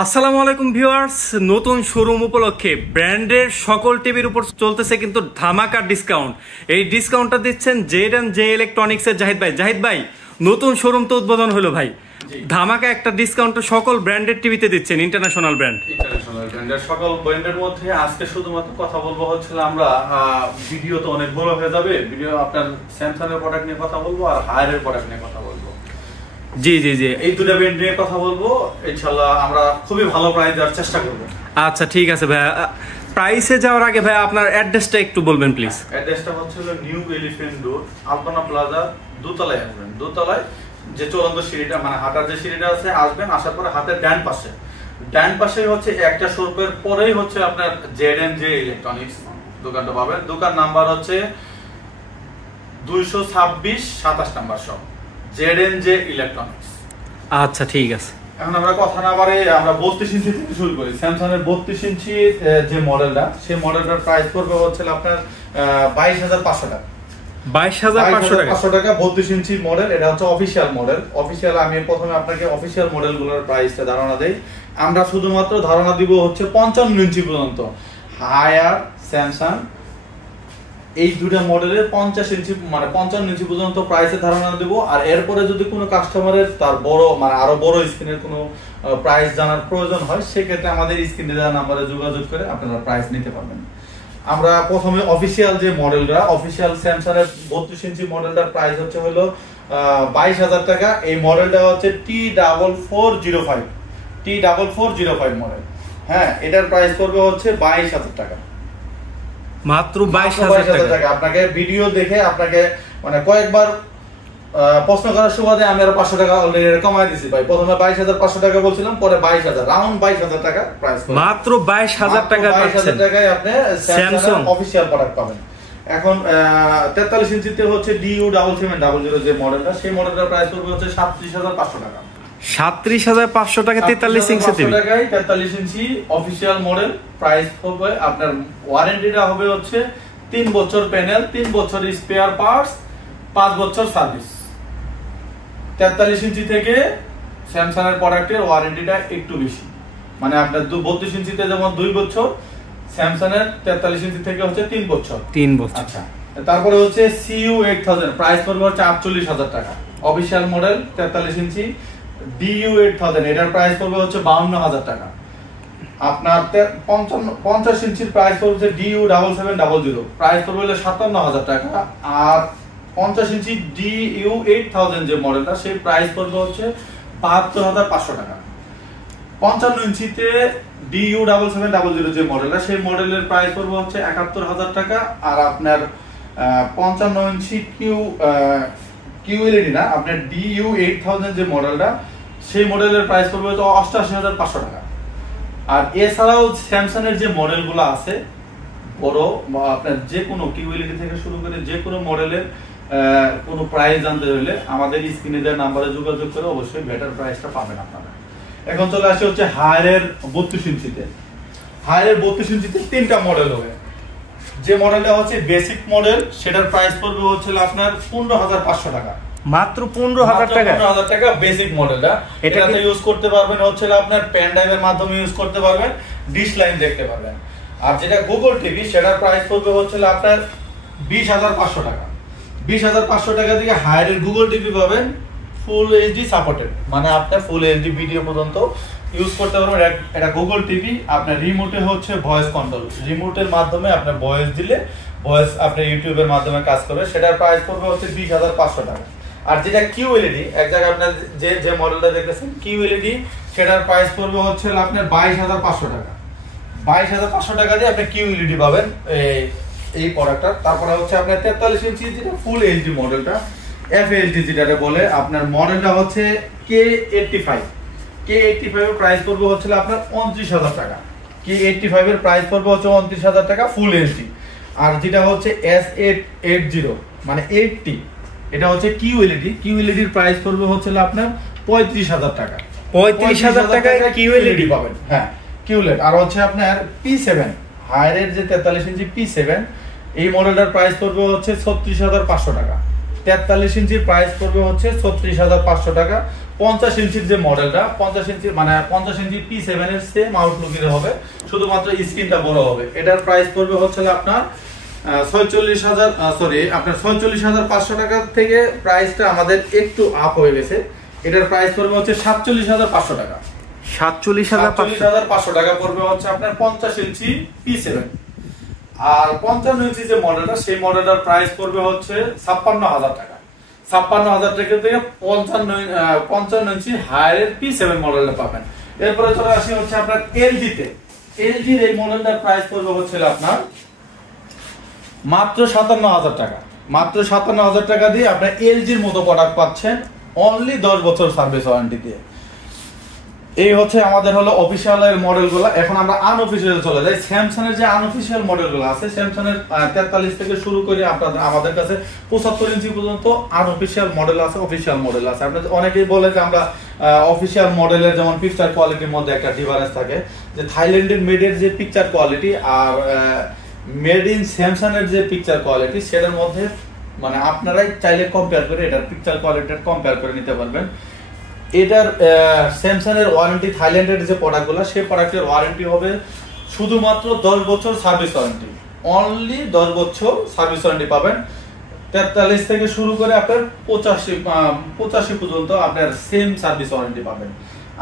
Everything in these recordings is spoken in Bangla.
আসসালামু আলাইকুম ভিউয়ার্স, নতুন শোরুম উপলক্ষে ব্র্যান্ডের সকল টিভির উপর চলতেছে কিন্তু ধামাকা ডিসকাউন্ট। এই ডিসকাউন্টটা দিচ্ছেন জে ইলেকট্রনিক্স এর জাহিদ ভাই নতুন শোরুম তো উদ্বোধন হলো ভাই, ধামাকা একটা ডিসকাউন্ট সকল ব্র্যান্ডের টিভিতে দিচ্ছেন, ইন্টারন্যাশনাল ব্র্যান্ডের সকল ব্র্যান্ডের মধ্যে আজকে শুধুমাত্র কথা বলবো হচ্ছে আমরা ভিডিও তো অনেক বড় হয়ে যাবে, ভিডিও আপনার স্যামসাং এর প্রোডাক্ট নিয়ে কথা বলবো আর হায়ার এর প্রোডাক্ট নিয়ে কথা বলবো। জি এই দুটো ব্র্যান্ড নিয়ে কথা বলবো, ইনশাআল্লাহ আমরা খুবই ভালো প্রাইস দেওয়ার চেষ্টা করব। আচ্ছা ঠিক আছে ভাই, প্রাইসে যাওয়ার আগে ভাই আপনার অ্যাড্রেসটা একটু বলবেন প্লিজ। অ্যাড্রেসটা হচ্ছে নিউ এলিফ্যান্ট রোড, আলপনা প্লাজা, দোতলায় আসবেন। দোতলায় যে চলন্ত সিঁড়িটা মানে হাঁটার যে সিঁড়িটা আছে, আসবেন, আসার পরে হাতের ডান পাশে হচ্ছে একটা শোরুমের পরেই হচ্ছে আপনার জে ইলেকট্রনিক্স দোকানটা পাবেন। দোকান নাম্বার হচ্ছে 226-27 নাম্বার শপ, জে ইলেকট্রনিক্স। আচ্ছা ঠিক আছে, এখন আমরা কথা না বাড়ে আমরা 32 ইঞ্চি থেকে শুরু করি। স্যামসাং এর 32 ইঞ্চি যে মডেলটা, সেই মডেলটার প্রাইস পড়বে হচ্ছে আপনার 22,500 টাকা। 22,500 টাকা 32 ইঞ্চি মডেল। এটা হচ্ছে অফিশিয়াল মডেল। অফিশিয়াল আমি প্রথমে আপনাকে অফিশিয়াল মডেলগুলোর প্রাইসটা ধারণা দেই। আমরা শুধুমাত্র ধারণা দিব হচ্ছে 55 ইঞ্চি পর্যন্ত। হায়ার স্যামসাং এই দুটো মডেলের 50 ইঞ্চি মানে 55 ইঞ্চি পর্যন্ত প্রাইসে ধারণা দেব। আর এরপরে যদি কোনো কাস্টমারের তার বড় মানে আরো বড় স্ক্রিনের কোনো প্রাইস জানার প্রয়োজন হয়, সেক্ষেত্রে আমাদের স্ক্রিনে দেওয়া নাম্বারে যোগাযোগ করে আপনারা প্রাইস নিতে পারবেন। আমরা প্রথমে অফিশিয়াল যে মডেলটা, অফিশিয়াল স্যামসাং এর 32 ইঞ্চি মডেলটার প্রাইস হচ্ছে হলো 22,000 টাকা। এই মডেলটা হচ্ছে T4405 মডেল। হ্যাঁ, এটার প্রাইস পড়বে হচ্ছে 22,000 টাকা, মাত্র 22,000 টাকা। আপনাকে ভিডিও দেখে আপনাকে মানে কয়েকবার প্রশ্ন করার সুবাদে আমি আরো 500 টাকা অলরেডি কমাই দিয়েছি ভাই। প্রথমে 22,500 টাকা বলছিলাম, পরে 22,000, রাউন্ড 22,000 টাকা প্রাইস। মাত্র 22,000 টাকা পাচ্ছেন, টাকায় আপনি স্যামসাং অফিশিয়াল প্রোডাক্ট পাবেন। এখন 43 ইঞ্চিতে হচ্ছে DU7700 যে মডেলটা, সেই মডেলটার প্রাইস পড়বে হচ্ছে 37,500 টাকা। 37,500 টাকা 43 ইঞ্চি টিভি। 43 ইঞ্চি অফিশিয়াল মডেল প্রাইস হবে আপনার। ওয়ারেন্টিটা হবে হচ্ছে 3 বছর প্যানেল, 3 বছর স্পেয়ার পার্টস, 5 বছর সার্ভিস। 43 ইঞ্চি থেকে স্যামসাং এর প্রোডাক্টের ওয়ারেন্টিটা একটু বেশি, মানে আপনার 32 ইঞ্চিতে যেমন 2 বছর, স্যামসাং এর 43 ইঞ্চি থেকে হচ্ছে 3 বছর। আচ্ছা, তারপরে হচ্ছে CU8000 প্রাইস পড়বে হচ্ছে 48,000 টাকা। অফিশিয়াল মডেল 43 ইঞ্চি DU8000, এটার প্রাইস পড়বে হচ্ছে 52,000 টাকা। আপনার 50 ইঞ্চির প্রাইস পড়বে DU7700, প্রাইস পড়বে হলো 57,000 টাকা। আর 50 ইঞ্চি DU8000 যে মডেলটা, সেই প্রাইস পড়বে হচ্ছে 72,500 টাকা। 55 ইঞ্চিতে DU7700 যে মডেলটা, সেই মডেলের প্রাইস পড়বে হচ্ছে 71,000 টাকা। আর আপনার 55 ইঞ্চি QLED না, আপনার DU8000 যে মডেলটা, সেই মডেলের প্রাইস পড়বে হচ্ছে 88,500 টাকা। আর এছাড়াও স্যামসাং এর যে মডেলগুলো আছে বড়, আপনার যে কোনো QLED থেকে শুরু করে যে কোনো মডেলের কোনো প্রাইস জানতে হলে আমাদের স্ক্রিনে দেওয়া নাম্বারে যোগাযোগ করে অবশ্যই বেটার প্রাইসটা পাবেন আপনারা। এখন চলে আসে হচ্ছে হায়ারের 32 ইঞ্চিতে। হায়ারের 32 ইঞ্চিতে 3টা মডেল হবে। যে মডেলটা হচ্ছে বেসিক মডেল, সেটার প্রাইস পড়বে হচ্ছে আপনার 15,500 টাকা। মাত্র 15,000 টাকা। 15,000 টাকা বেসিক মডেলটা। এটাতে ইউজ করতে পারবেন হচ্ছে আপনার পেন ড্রাইভের মাধ্যমে ইউজ করতে পারবেন, ডিশ লাইন দেখতে পারবেন। আর যেটা গুগল টিভি, সেটার প্রাইস পড়বে হচ্ছে আপনার 20,500 টাকা। 20,500 টাকা থেকে হায়ারের গুগল টিভি পাবেন, ফুল এইচডি সাপোর্টেড, মানে আপনি ফুল এইচডি ভিডিও পর্যন্ত ইউজ করতে পারবেন। এটা গুগল টিভি, আপনার রিমোটে হচ্ছে ভয়েস কন্ট্রোল, রিমোটের মাধ্যমে আপনি ভয়েস দিলে ভয়েস আপনার ইউটিউবের মাধ্যমে কাজ করবে। সেটার প্রাইস পড়বে হচ্ছে 20,500 টাকা। আর যেটা QLED, এক জায়গায় আপনার যে মডেলটা দেখতেছেন QLED, সেটার প্রাইস পড়বে হচ্ছে আপনার 22,500 টাকা। 22,500 টাকা দিয়ে আপনি QLED পাবেন এই প্রোডাক্টটা। তারপরে হচ্ছে আপনার 43 ইঞ্চি যেটা ফুল এইচডি মডেলটা, FHD যেটা বলে, আপনার মডেলটা হচ্ছে K85 এর প্রাইস পড়বে হচ্ছে আপনার 29,000 টাকা। K85 এর প্রাইস পড়বে হচ্ছে 29,000 টাকা ফুল এইচডি। আর যেটা হচ্ছে S880 মানে 80, এটা হচ্ছে QLED এর প্রাইস পড়বে হচ্ছে আপনার 35,000 টাকা। 35,000 টাকায় QLED পাবেন। হ্যাঁ, QLED। আর হচ্ছে আপনার P7 হায়ারের যে 43 ইঞ্চি P7, এই মডেলটার প্রাইস পড়বে হচ্ছে 36,500 টাকা। 43 ইঞ্চির প্রাইস পড়বে হচ্ছে 36,500 টাকা। 50 ইঞ্চির যে মডেলটা 50 ইঞ্চি মানে 50 ইঞ্চি P7 এর সেম আউটলুকের হবে, শুধুমাত্র স্ক্রিনটা বড় হবে। এটার প্রাইস পড়বে হচ্ছে আপনার 46,500 টাকা থেকে প্রাইসটা আমাদের একটু আপ হয়ে গেছে। এটার প্রাইস পড়বে হচ্ছে 47,500 টাকা। 47,500 টাকা পড়বে হচ্ছে আপনার 50 ইঞ্চি P7। আর 55 ইঞ্চি যে মডেলটা সেই মডেলটার প্রাইস পড়বে হচ্ছে 56,000 টাকা। 56,000 টাকা থেকে 55 ইঞ্চি হায়ার P7 মডেলটা পাবেন। এরপরে চলে আসি হচ্ছে আপনার LG তে। LG এর এই মডেলটার প্রাইস পড়বে হচ্ছে আপনার মাত্র 57,000 টাকা। মাত্র 57,000 টাকা দিয়ে আপনি LG এর মতো প্রোডাক্ট পাচ্ছেন অনলি 10 বছর সার্ভিস ওয়ারেন্টি দিয়ে। এই হচ্ছে আমাদের হলো অফিশিয়াল এর মডেলগুলো। এখন আমরা আনঅফিশিয়াল চলে যাই। স্যামসাং এর যে আনঅফিশিয়াল মডেলগুলো আছে, স্যামসাং এর 43 থেকে শুরু করে আপনাদের আমাদের কাছে 75 ইঞ্চি পর্যন্ত আনঅফিশিয়াল মডেল আছে, অফিশিয়াল মডেল আছে। আপনাদের অনেকেই বলে যে আমরা অফিশিয়াল মডেলের যেমন পিকচার কোয়ালিটির মধ্যে একটা ডিফারেন্স থাকে, যে থাইল্যান্ডের মেডের যে পিকচার কোয়ালিটি আর মেড ইন স্যামসাং এর যে পিকচার কোয়ালিটি সেটার মধ্যে মানে আপনারাই চাইলে কম্পেয়ার করে এটার পিকচার কোয়ালিটিটা কম্পেয়ার করে নিতে পারবেন। এটার স্যামসাং এর ওয়ারেন্টি থাইল্যান্ডের যে প্রোডাক্টগুলো সেই প্রোডাক্টের ওয়ারেন্টি হবে শুধুমাত্র 10 বছর সার্ভিস ওয়ারেন্টি। অনলি 10 বছর সার্ভিস ওয়ারেন্টি পাবেন। 43 থেকে শুরু করে আপনার 85 পর্যন্ত আপনার সেম সার্ভিস ওয়ারেন্টি পাবেন।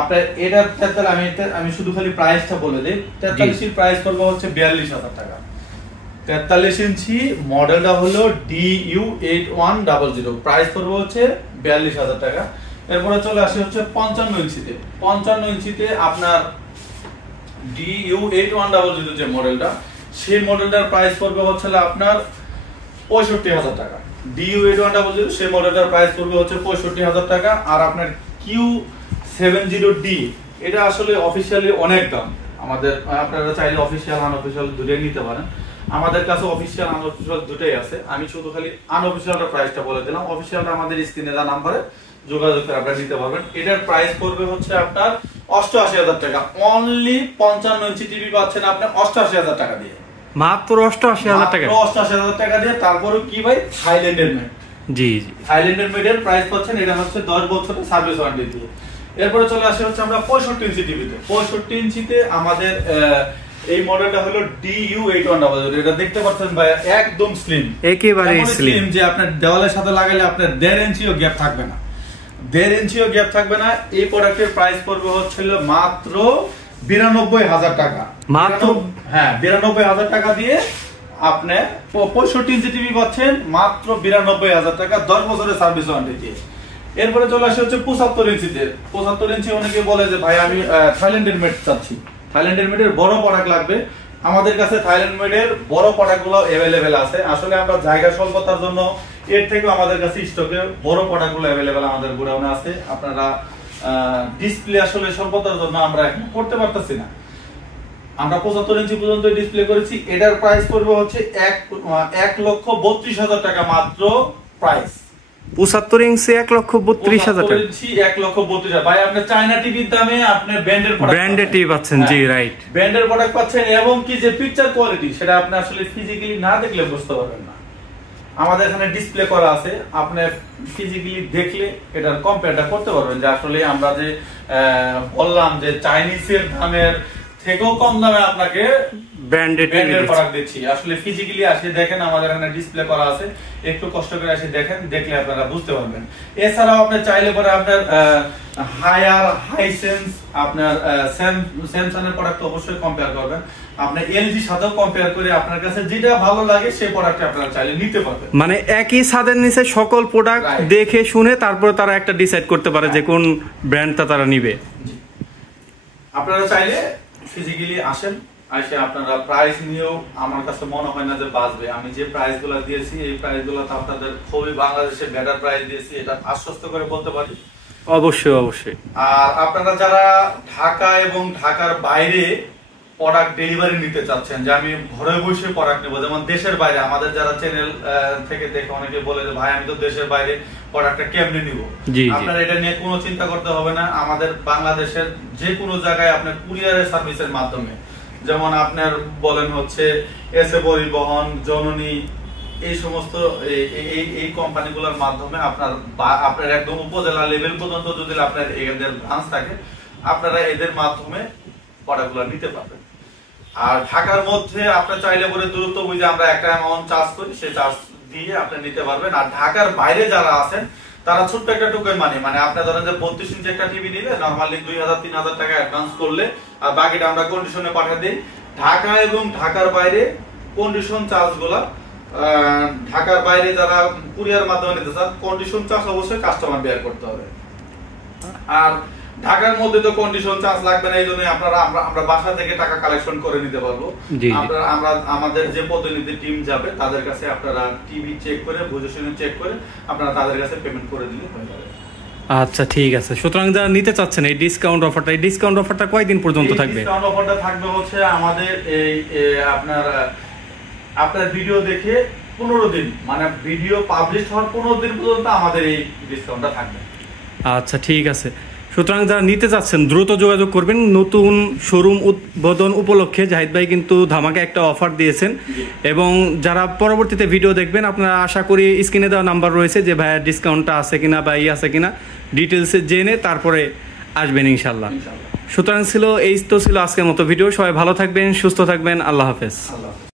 আপনার এটার 43 আমি শুধু খালি প্রাইসটা বলে দিই। 43 এর প্রাইস পড়বে হচ্ছে 42,000 টাকা। 43 ইঞ্চি মডেলটা হলো DU8100, প্রাইস পড়বে হচ্ছে 42,000 টাকা। এরপরে চলে আসি হচ্ছে 55 ইঞ্চিতে। 55 ইঞ্চিতে আপনার DU8100 যে মডেলটা সেই মডেলটার প্রাইস পড়বে হচ্ছে আপনার 65,000 টাকা। DU8100 সেই মডেলটার প্রাইস পড়বে হচ্ছে 65,000 টাকা। আর আপনার Q70D এটা আসলে অফিশিয়ালি অনেক দাম। আমাদের আপনারা চাইলে অফিশিয়াল আনঅফিশিয়াল দুটোই নিতে পারেন। আমাদের কাছে অফিশিয়াল আনঅফিশিয়াল দুটোই আছে। আমি শুধু খালি আনঅফিশিয়ালটার প্রাইসটা বলে দিলাম। অফিশিয়ালটা আমাদের স্ক্রিনে দেওয়া নম্বরে যোগাযোগ করে আপনারা নিতে পারবেন। এটার প্রাইস পড়বে হচ্ছে আপনার 88,000 টাকা। অনলি 55 ইঞ্চি টিভি পাচ্ছেন আপনি 88,000 টাকা দিয়ে। মাত্র 88,000 টাকা। 88,000 টাকা দিয়ে। তারপরে কি ভাই, থাইল্যান্ডের মেড। জি জি, থাইল্যান্ডের মেডের প্রাইস পাচ্ছেন, এটা হচ্ছে 10 বছরের সার্ভিস ওয়ারেন্টি দিয়ে। এরপরে চলে আসে হচ্ছে আমরা 65 ইঞ্চি টিভিতে। 65 ইঞ্চিতে আমাদের এই মডেলটা হলো DU8100। এটা দেখতে পাচ্ছেন ভাই একদম স্লিম, একেবারে স্লিম, যে আপনার দেওয়ালের সাথে লাগালে আপনার 1.5 ইঞ্চিও গ্যাপ থাকবে না। 1.5 ইঞ্চিও গ্যাপ থাকবে না। এই প্রোডাক্টের প্রাইস পড়বে হচ্ছিল মাত্র 92,000 টাকা। মাত্র 92,000 টাকা দিয়ে আপনি 65 ইঞ্চি টিভি পাচ্ছেন মাত্র 92,000 টাকা 10 বছরের সার্ভিস ওয়ারেন্টি দিয়ে। এরপরে চলে আসে হচ্ছে 75 ইঞ্চিতে। 75 ইঞ্চি অনেকে বলে যে ভাই আমি থাইল্যান্ডের মেড চাচ্ছি, থাইল্যান্ডের মেডের বড় প্রোডাক্ট লাগবে। আমাদের কাছে থাইল্যান্ড মেডের বড় প্রোডাক্টগুলো अवेलेबल আছে। আসলে আমরা জায়গা স্বল্পতার জন্য এর থেকেও আমাদের কাছে স্টকে বড় প্রোডাক্টগুলো अवेलेबल আমাদের গোডাউনে আছে। আপনারা ডিসপ্লে আসলে স্বল্পতার জন্য আমরা এখন করতে পারতেছি না। আমরা 75 ইঞ্চি পর্যন্ত ডিসপ্লে করেছি। এটার প্রাইস পড়বে হচ্ছে 1,32,000 টাকা মাত্র প্রাইস। 75 ইঞ্চি 1,32,000 টাকা। 1,32,000 ভাই আপনি চায়না টিভির দামে আপনি ব্র্যান্ডের টিভি পাচ্ছেন। জি রাইট, ব্র্যান্ডের প্রোডাক্ট পাচ্ছেন। এবং কি যে পিকচার কোয়ালিটি সেটা আপনি আসলে ফিজিক্যালি না দেখলে বুঝতে পারবেন না। আমাদের এখানে ডিসপ্লে করা আছে, আপনি ফিজিক্যালি দেখলে এটার কম্পেয়ারটা করতে পারবেন যে আসলে আমরা যে বললাম যে চাইনিজের দামের থেকেও কম দামে আপনাকে ব্র্যান্ডের প্রোডাক্ট দিচ্ছি। আসলে ফিজিক্যালি আসে দেখেন, আমাদের এখানে ডিসপ্লে করা আছে, একটু কষ্ট করে আসে দেখেন, দেখলে আপনারা বুঝতে পারবেন। এছাড়াও আপনি চাইলে পরে আপনার হাইসেন্স আপনার স্যামসাং এর প্রোডাক্ট অবশ্যই কম্পেয়ার করবেন। আপনি এলজি সাথেও কম্পেয়ার করে আপনার কাছে যেটা ভালো লাগে সেই প্রোডাক্ট আপনারা চাইলে নিতে পারবেন। মানে একই ছাদের নিচে সকল প্রোডাক্ট দেখে শুনে তারপর তারা একটা ডিসাইড করতে পারে যে কোন ব্র্যান্ডটা তারা নিবে। আপনারা চাইলে ফিজিক্যালি আসেন, আসে আপনারা প্রাইস নিয়েও আমার কাছে মনে হয় না যে বাঁচবে। আমি যে প্রাইসগুলো দিয়েছি এই প্রাইসগুলো তো আপনাদের খুবই বাংলাদেশের বেটার প্রাইস দিয়েছি, এটা আশ্বস্ত করে বলতে পারি। অবশ্যই অবশ্যই। আর আপনারা যারা ঢাকা এবং ঢাকার বাইরে প্রোডাক্ট ডেলিভারি নিতে চাচ্ছেন, যে আমি ঘরে বসে প্রোডাক্ট নেবো, যেমন দেশের বাইরে আমাদের যারা চ্যানেল থেকে দেখে অনেকে বলে যে ভাই আমি তো দেশের বাইরে প্রোডাক্টটা কেমনে নিব, আপনারা এটা নিয়ে কোনো চিন্তা করতে হবে না। আমাদের বাংলাদেশের যে কোনো জায়গায় আপনার কুরিয়ারের সার্ভিসের মাধ্যমে, যেমন আপনার বলেন হচ্ছে এসএ পরিবহন, জননী, এই সমস্ত এই কোম্পানিগুলোর মাধ্যমে আপনার একদম উপজেলা লেভেল পর্যন্ত যদি আপনার এদের ব্রাঞ্চ থাকে, আপনারা এদের মাধ্যমে প্রোডাক্টগুলো নিতে পারবেন। আর ঢাকার মধ্যে আপনার চাইলে পরে দূরত্ব বুঝে আমরা একটা অ্যামাউন্ট চার্জ করি, সেই চার্জ দিয়ে আপনি নিতে পারবেন। আর ঢাকার বাইরে যারা আছেন তারা ছোট্ট একটা টোকেন মানে আপনি ধরেন যে 32 ইঞ্চি একটা টিভি নিলে নরমালি 2000-3000 টাকা অ্যাডভান্স করলে আর বাকিটা আমরা কন্ডিশনে পাঠিয়ে দিই। ঢাকা এবং ঢাকার বাইরে কন্ডিশন চার্জগুলো, ঢাকার বাইরে যারা কুরিয়ার মাধ্যমে নিতে চান কন্ডিশন চার্জ অবশ্যই কাস্টমার বেয়ার করতে হবে। আর ঢাকার মধ্যে তো কন্ডিশন চার্জ লাগবে না, এই জন্য আমরা বাসা থেকে টাকা কালেকশন করে নিতে পারবো। আমরা আমাদের যে প্রতিনিধি টিম যাবে তাদের কাছে আপনারা টিভি চেক করে বুঝে শুনে চেক করে আপনারা তাদের কাছে পেমেন্ট করে দিলে হয়ে যাবে। আচ্ছা ঠিক আছে। সুতরাং যারা নিতে চাচ্ছেন এই ডিসকাউন্ট অফারটা কয়দিন পর্যন্ত থাকবে? ডিসকাউন্ট অফারটা থাকবে হচ্ছে আমাদের এই আপনার ভিডিও দেখে 15 দিন, মানে ভিডিও পাবলিশ হওয়ার 15 দিন পর্যন্ত আমাদের এই ডিসকাউন্টটা থাকবে। আচ্ছা ঠিক আছে। সুতরাং যারা নিতে চাচ্ছেন দ্রুত যোগাযোগ করবেন। নতুন শোরুম উদ্বোধন উপলক্ষে জাহিদ ভাই কিন্তু ধামাকা একটা অফার দিয়েছেন, এবং যারা পরবর্তীতে ভিডিও দেখবেন আপনারা আশা করি স্ক্রিনে দেওয়া নাম্বার রয়েছে যে ভাইয়া ডিসকাউন্টটা আছে কিনা বা আছে কিনা ডিটেলসে জেনে তারপরে আসবেন ইনশাল্লাহ। সুতরাং ছিল আজকের মতো ভিডিও। সবাই ভালো থাকবেন, সুস্থ থাকবেন। আল্লাহ হাফেজ।